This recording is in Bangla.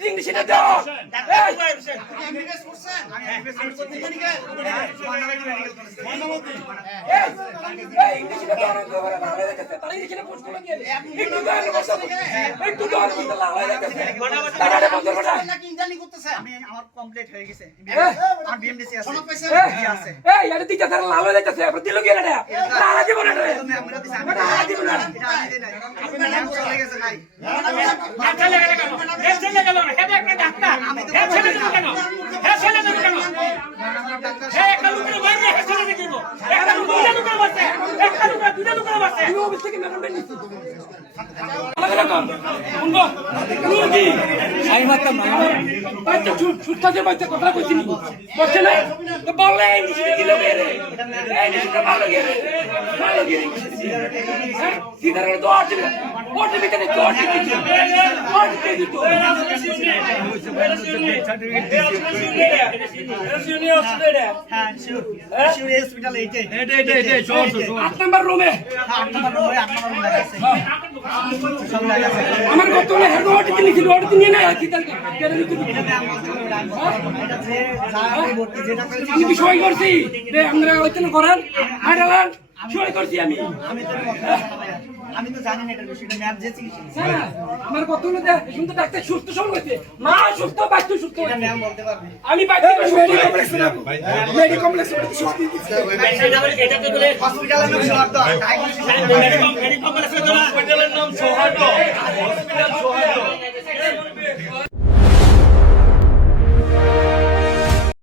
ইংলিশে দাও কথা কইছি বলছে না তো বললে দিল নম্বর রুমে আমার কত নিয়ে না আমি কি সই করছি আমরা ওইখানে করেন সই করছি আমি তো জানি না এটার বিষয়টা ম্যাম যে চিকিৎসা আমার কত কিন্তু ডাক্তার সুস্থ সব হয়েছে মা সুস্থ বাচ্চা সুস্থ ম্যাম বলতে পারবে আমি মেডিকেল কমপ্লেক্সে এটাতে বলে হসপিটালের নাম সোহার্দ মেডিকেল কমপ্লেক্সের নাম সোহার্দ